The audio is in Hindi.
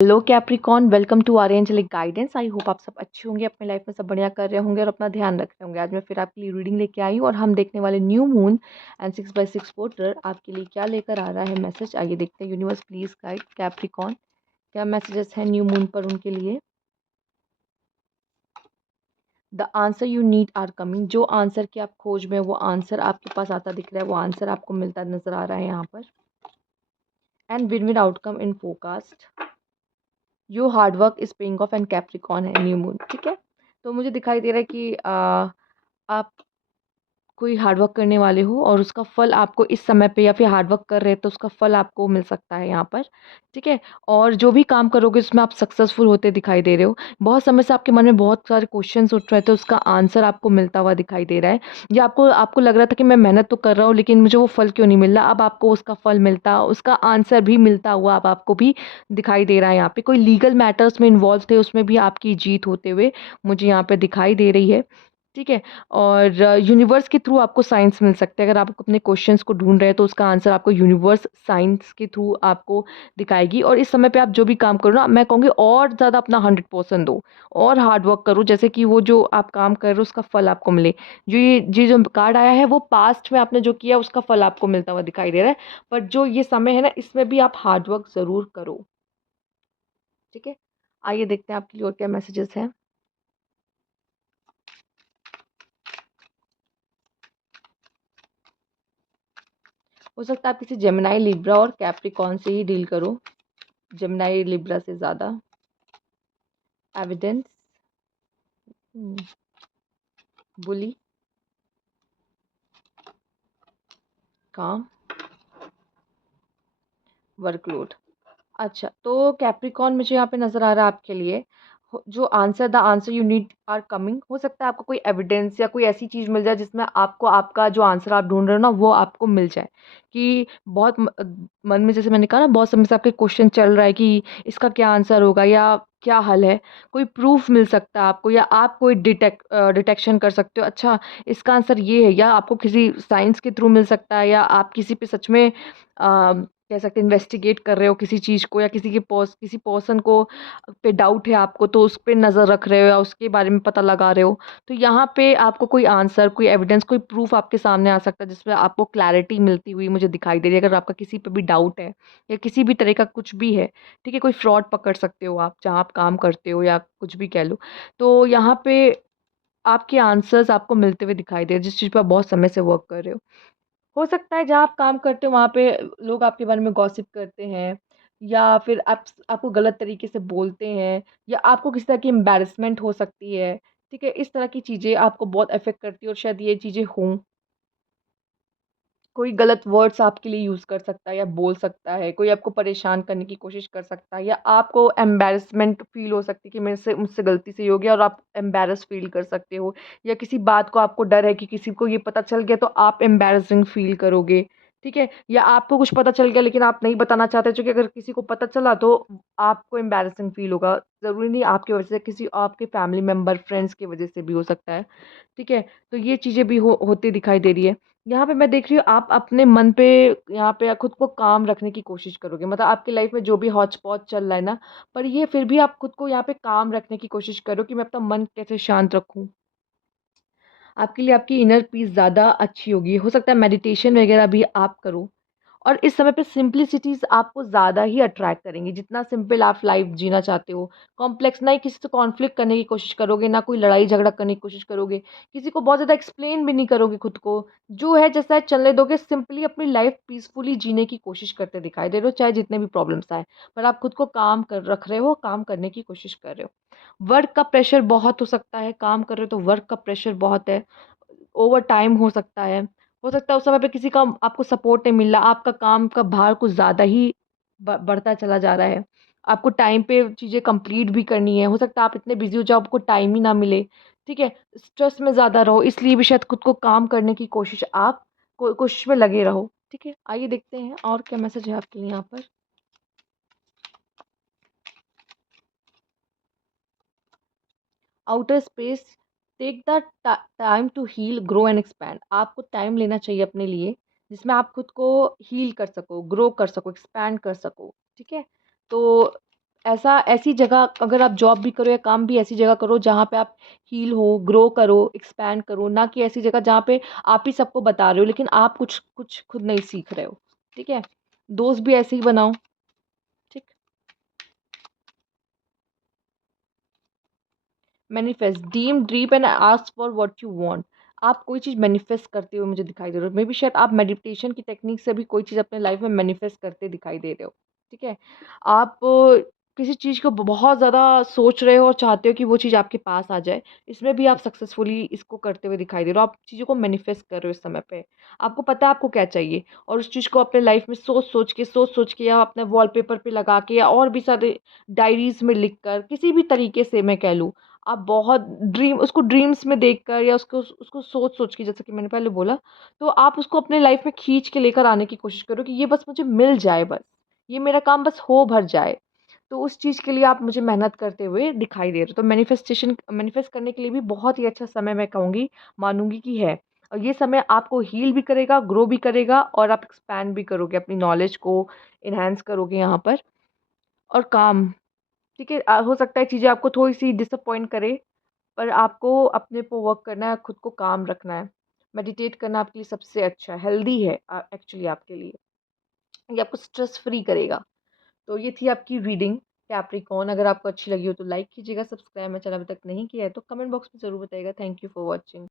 Hello Capricorn, welcome to our angelic guidance. I hope आप सब अच्छे होंगे, अपने लाइफ में सब बढ़िया कर रहे होंगे और अपना ध्यान रख रहे होंगे। आज मैं फिर आपके लिए रीडिंग लेके आई हूँ और हम देखने वाले न्यू मून एंड 6/6 पोर्टर आपके लिए क्या लेकर आ रहा है मैसेज। आइए देखते हैं। यूनिवर्स प्लीज गाइड कैप्रिकॉन, क्या मैसेजेस हैं न्यू मून पर उनके लिए। The answer you need are coming. जो आंसर की आप खोज में, वो आंसर आपके पास आता दिख रहा है, वो आंसर आपको मिलता नजर आ रहा है यहाँ पर। And win win outcome in forecast. Your hard work is paying off and Capricorn है न्यू मून। ठीक है, तो मुझे दिखाई दे रहा है कि आप कोई हार्ड वर्क करने वाले हो और उसका फल आपको इस समय पे, या फिर हार्ड वर्क कर रहे हैं तो उसका फल आपको मिल सकता है यहाँ पर। ठीक है, और जो भी काम करोगे उसमें आप सक्सेसफुल होते दिखाई दे रहे हो। बहुत समय से आपके मन में बहुत सारे क्वेश्चंस उठ रहे थे, उसका आंसर आपको मिलता हुआ दिखाई दे रहा है। या आपको आपको लग रहा था कि मैं मेहनत तो कर रहा हूँ लेकिन मुझे वो फल क्यों नहीं मिल रहा, अब आपको उसका फल मिलता, उसका आंसर भी मिलता हुआ अब आपको भी दिखाई दे रहा है। यहाँ पे कोई लीगल मैटर्स में इन्वॉल्व थे, उसमें भी आपकी जीत होते हुए मुझे यहाँ पे दिखाई दे रही है। ठीक है, और यूनिवर्स के थ्रू आपको साइंस मिल सकते हैं। अगर आप अपने क्वेश्चंस को ढूंढ रहे हैं तो उसका आंसर आपको यूनिवर्स साइंस के थ्रू आपको दिखाएगी। और इस समय पे आप जो भी काम करो ना, मैं कहूँगी और ज़्यादा अपना 100% दो और हार्ड वर्क करो, जैसे कि वो जो आप काम कर रहे हो उसका फल आपको मिले। जो कार्ड आया है वो पास्ट में आपने जो किया उसका फल आपको मिलता हुआ दिखाई दे रहा है। बट जो ये समय है ना, इसमें भी आप हार्ड वर्क ज़रूर करो। ठीक है, आइए देखते हैं आपके लिए और क्या मैसेजेस हैं। हो सकता है आप किसी जेमिनाई, लिब्रा और कैप्रिकॉन से ही डील करो, जेमिनाई लिब्रा से ज़्यादा। एविडेंस, बुली, काम, वर्कलोड। अच्छा, तो कैप्रिकॉन मुझे यहाँ पे नज़र आ रहा है आपके लिए जो answer, the answer you need are coming. हो सकता है आपको कोई एविडेंस या कोई ऐसी चीज़ मिल जाए जिसमें आपको आपका जो आंसर आप ढूंढ रहे हो ना वो आपको मिल जाए। कि बहुत मन में, जैसे मैंने कहा ना, बहुत समय से आपके क्वेश्चन चल रहा है कि इसका क्या आंसर होगा या क्या हल है। कोई प्रूफ मिल सकता है आपको, या आप कोई डिटेक्शन कर सकते हो, अच्छा इसका आंसर ये है। या आपको किसी साइंस के थ्रू मिल सकता है, या आप किसी पे सच में कह सकते हैं इन्वेस्टिगेट कर रहे हो किसी चीज़ को, या किसी पर्सन को पे डाउट है आपको तो उस पे नज़र रख रहे हो या उसके बारे में पता लगा रहे हो। तो यहाँ पे आपको कोई आंसर, कोई एविडेंस, कोई प्रूफ आपके सामने आ सकता है जिसमें आपको क्लैरिटी मिलती हुई मुझे दिखाई दे रही है। अगर आपका किसी पे भी डाउट है या किसी भी तरह का कुछ भी है, ठीक है, कोई फ्रॉड पकड़ सकते हो आप जहाँ आप काम करते हो, या कुछ भी कह लो। तो यहाँ पे आपके आंसर्स आपको मिलते हुए दिखाई दे रहे हैं जिस चीज़ पर आप बहुत समय से वर्क कर रहे हो सकता है जहाँ आप काम करते हो वहाँ पे लोग आपके बारे में गॉसिप करते हैं, या फिर आपको गलत तरीके से बोलते हैं, या आपको किसी तरह की एम्बैरेसमेंट हो सकती है। ठीक है, इस तरह की चीज़ें आपको बहुत अफेक्ट करती है और शायद ये चीज़ें हों। कोई गलत वर्ड्स आपके लिए यूज़ कर सकता है या बोल सकता है, कोई आपको परेशान करने की कोशिश कर सकता है, या आपको एम्बैरेसमेंट फ़ील हो सकती है कि मुझसे गलती से ये हो गया, और आप एम्बैरेस फ़ील कर सकते हो। या किसी बात को आपको डर है कि किसी को ये पता चल गया तो आप एम्बैरेसिंग फ़ील करोगे। ठीक है, या आपको कुछ पता चल गया लेकिन आप नहीं बताना चाहते, क्योंकि अगर किसी को पता चला तो आपको एम्बैरेसिंग फ़ील होगा। ज़रूरी नहीं आपकी वजह से, किसी आपके फैमिली मेंबर, फ्रेंड्स की वजह से भी हो सकता है। ठीक है, तो ये चीज़ें भी होती दिखाई दे रही है। यहाँ पे मैं देख रही हूँ आप अपने मन पे यहाँ पे खुद को काम रखने की कोशिश करोगे। मतलब आपकी लाइफ में जो भी हौच-पौच चल रहा है ना, पर ये फिर भी आप खुद को यहाँ पे काम रखने की कोशिश करो कि मैं अपना मन कैसे शांत रखूँ। आपके लिए आपकी इनर पीस ज़्यादा अच्छी होगी। हो सकता है मेडिटेशन वगैरह भी आप करो। और इस समय पे सिंप्लिसिटीज़ आपको ज़्यादा ही अट्रैक्ट करेंगी। जितना सिंपल आप लाइफ जीना चाहते हो, कॉम्प्लेक्स ना ही किसी से कॉन्फ्लिक्ट करने की कोशिश करोगे, ना कोई लड़ाई झगड़ा करने की कोशिश करोगे, किसी को बहुत ज़्यादा एक्सप्लेन भी नहीं करोगे खुद को। जो है जैसा है चलने दोगे, सिंपली अपनी लाइफ पीसफुली जीने की कोशिश करते दिखाई दे रहे हो, चाहे जितने भी प्रॉब्लम्स आए। पर आप खुद को काम कर रख रहे हो, काम करने की कोशिश कर रहे हो। वर्क का प्रेशर बहुत हो सकता है, काम कर रहे हो तो वर्क का प्रेशर बहुत है। ओवर टाइम हो सकता है उस समय पे किसी का आपको सपोर्ट नहीं मिल रहा, आपका काम का भार कुछ ज़्यादा ही बढ़ता चला जा रहा है। आपको टाइम पे चीज़ें कंप्लीट भी करनी है। हो सकता है आप इतने बिज़ी हो जाओ, आपको टाइम ही ना मिले। ठीक है? स्ट्रेस में ज़्यादा रहो, इसलिए भी शायद खुद को काम करने की कोशिश आप कोशिश में लगे रहो। ठीक है? आइए देखते हैं और क्या मैसेज है आपके लिए यहाँ पर। Outer space, take the time to heal, grow and expand. आपको टाइम लेना चाहिए अपने लिए, जिसमें आप खुद को हील कर सको, ग्रो कर सको, एक्सपैंड कर सको। ठीक है, तो ऐसी जगह अगर आप जॉब भी करो या काम भी ऐसी जगह करो जहाँ पे आप हील हो, ग्रो करो, एक्सपैंड करो, ना कि ऐसी जगह जहाँ पे आप ही सबको बता रहे हो लेकिन आप कुछ कुछ खुद नहीं सीख रहे हो। ठीक है? दोस्त भी ऐसे ही बनाओ। ठीक। Manifest, dream drip and ask for what you want. आप कोई चीज़ मैनिफेस्ट करते हुए मुझे दिखाई दे रहे हो। मे बी शायद आप मेडिटेशन की टेक्निक से भी कोई चीज़ अपने लाइफ में मैनिफेस्ट करते दिखाई दे रहे हो। ठीक है? आप किसी चीज़ को बहुत ज़्यादा सोच रहे हो और चाहते हो कि वो चीज़ आपके पास आ जाए। इसमें भी आप सक्सेसफुली इसको करते हुए दिखाई दे रहे हो। आप चीज़ों को मैनिफेस्ट कर रहे हो इस समय पे। आपको पता है आपको क्या चाहिए और उस चीज़ को अपने लाइफ में सोच-सोच के या अपने वॉलपेपर पे लगा के या और भी सारे डायरीज़ में लिख कर, किसी भी तरीके से मैं कह लूँ, आप बहुत उसको ड्रीम्स में देखकर या उसको उसको सोच-सोच के, जैसे कि मैंने पहले बोला, तो आप उसको अपने लाइफ में खींच के लेकर आने की कोशिश करो कि ये बस मुझे मिल जाए बस। ये मेरा काम बस हो भर जाए। तो उस चीज़ के लिए आप मुझे मेहनत करते हुए दिखाई दे रहे हो। तो मैनिफेस्ट करने के लिए भी बहुत ही अच्छा समय मैं कहूँगी, मानूँगी कि है। और ये समय आपको हील भी करेगा, ग्रो भी करेगा और आप एक्सपैंड भी करोगे, अपनी नॉलेज को एनहांस करोगे यहाँ पर। और काम, ठीक है, हो सकता है चीज़ें आपको थोड़ी-सी डिसअपॉइंट करे, पर आपको अपने पे वर्क करना है, खुद को काम रखना है। मेडिटेट करना आपके लिए सबसे अच्छा है, हेल्दी है एक्चुअली आपके लिए। ये आपको स्ट्रेस फ्री करेगा। तो ये थी आपकी रीडिंग कैप्रिकॉर्न। अगर आपको अच्छी लगी हो तो लाइक कीजिएगा, सब्सक्राइब मेरा चैनल अभी तक नहीं किया है तो कमेंट बॉक्स में ज़रूर बताइएगा। Thank you for watching.